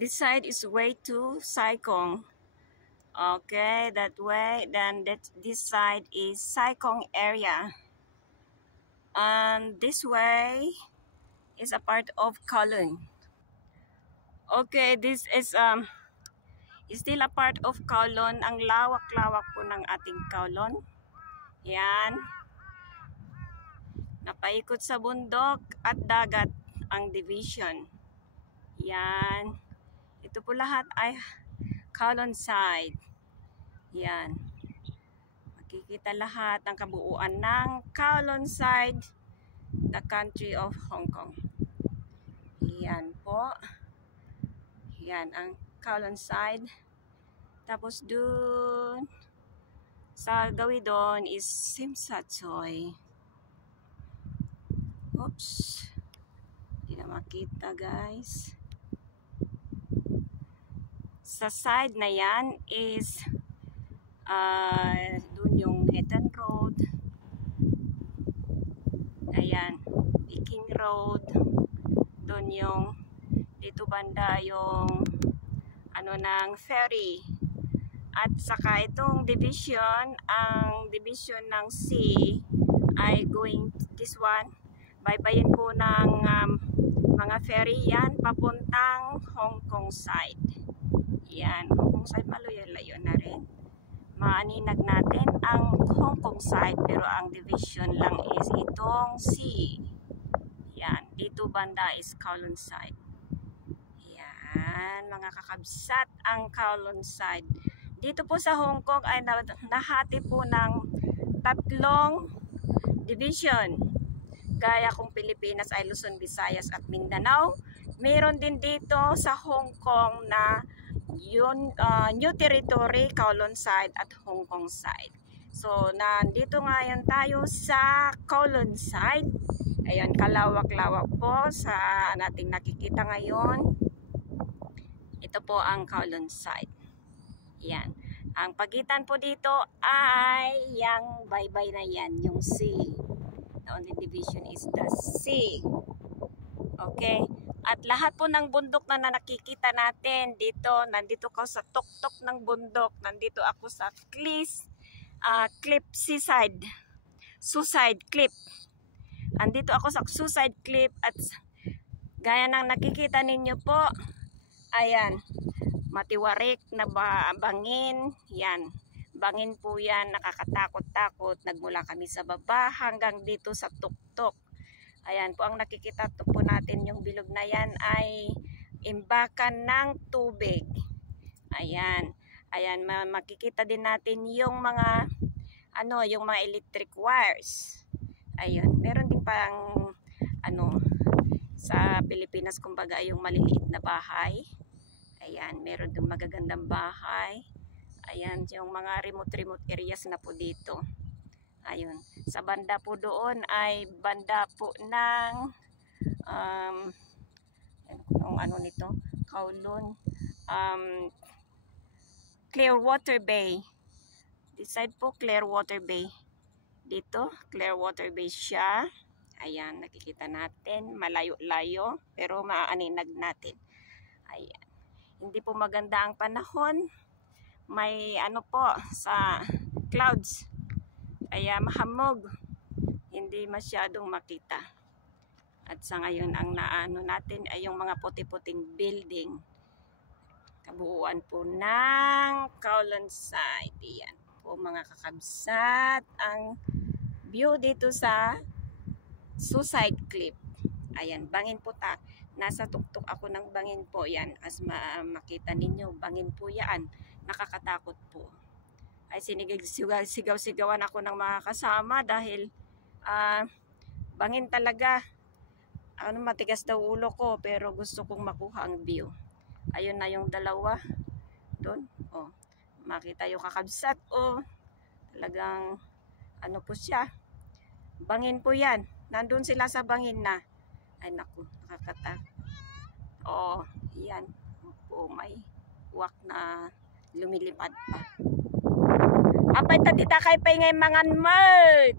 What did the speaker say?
this side is way to Sai Kung. Okay, that way. Then this side is Sai Kung area, and this way is a part of Kowloon. Okay, this is still a part of Kowloon. Ang lawak-lawak po ng ating Kowloon. Yan. Napaikot sa bundok at dagat ang division. Yan. Ito po lahat ay Kowloon side. Yan. Makikita lahat ng kabuuan ng Kowloon side, the country of Hong Kong. Yan po. Yan ang Kowloon side. Tapos dun sa gawin doon is Tsim Sha Tsui. Oops. Hindi na makita, guys. Sa side na yan is dun yung Eton Road. Ayan. Peking Road. Dun yung dito banda yung ano ng ferry. At saka itong division, ang division ng sea ay going this one. Baybayin po ng mga ferry yan papuntang Hong Kong side. Yan, Hong Kong side malayo-layo na rin. Maaninag natin ang Hong Kong side pero ang division lang is itong sea. Yan, dito banda is Kowloon side. Yan, mga kakabsat ang Kowloon side. Dito po sa Hong Kong ay nahati po ng tatlong division. Gaya kung Pilipinas ay Luzon, Visayas at Mindanao. Meron din dito sa Hong Kong na yun, New Territory, Kowloon side at Hong Kong side. So, nandito ngayon tayo sa Kowloon side. Ayan, kalawak-lawak po sa nating nakikita ngayon. Ito po ang Kowloon side. Yan. Ang pagitan po dito ay yung baybay na yan, yung sea. The only division is the sea. Okay. At lahat po ng bundok na nakikita natin dito, nandito ko sa tuktok ng bundok, nandito ako sa Cliff Seaside, Suicide Cliff. Andito ako sa Suicide Cliff at gaya ng nakikita ninyo po, ayan, matiwarik na bangin, yan. Bangin po yan, nakakatakot-takot. Nagmula kami sa baba hanggang dito sa tuktok. Ayan po ang nakikita po natin, yung bilog na yan ay imbakan ng tubig. Ayan. Ayan, makikita din natin yung mga yung mga electric wires. Ayun, meron din parang sa Pilipinas kumbaga yung maliliit na bahay. Ayan, meron din magagandang bahay. Ayan, yung mga remote areas na po dito. Ayun, sa banda po doon ay banda po ng Kowloon, Clearwater Bay. This side po Clearwater Bay. Dito Clearwater Bay siya. Ayan, nakikita natin malayo-layo pero maaaninag natin. Ayan. Hindi po maganda ang panahon. May po sa clouds. Kaya mahamog. Hindi masyadong makita. At sa ngayon ang naano natin ay yung mga puti-puting building. Kabuuan po ng Kowloon side. Yan po mga kakabsat. Ang view dito sa Suicide Cliff. Ayan, bangin po nasa tuktok ako ng bangin po yan. As makita ninyo, bangin po yan. Nakakatakot po. Ay sigaw-sigawan ako ng mga kasama dahil bangin talaga. Matigas daw ulo ko pero gusto kong makuha ang view. Ayun na yung dalawa. Doon. Oh, makita yung kakabsat. Oh, talagang po siya. Bangin po yan. Nandun sila sa bangin na. Ay naku, nakakatakot. Oh, yan. Oh, may wak na lumilipad pa. Apay tadita kay pay ngay mangan mert.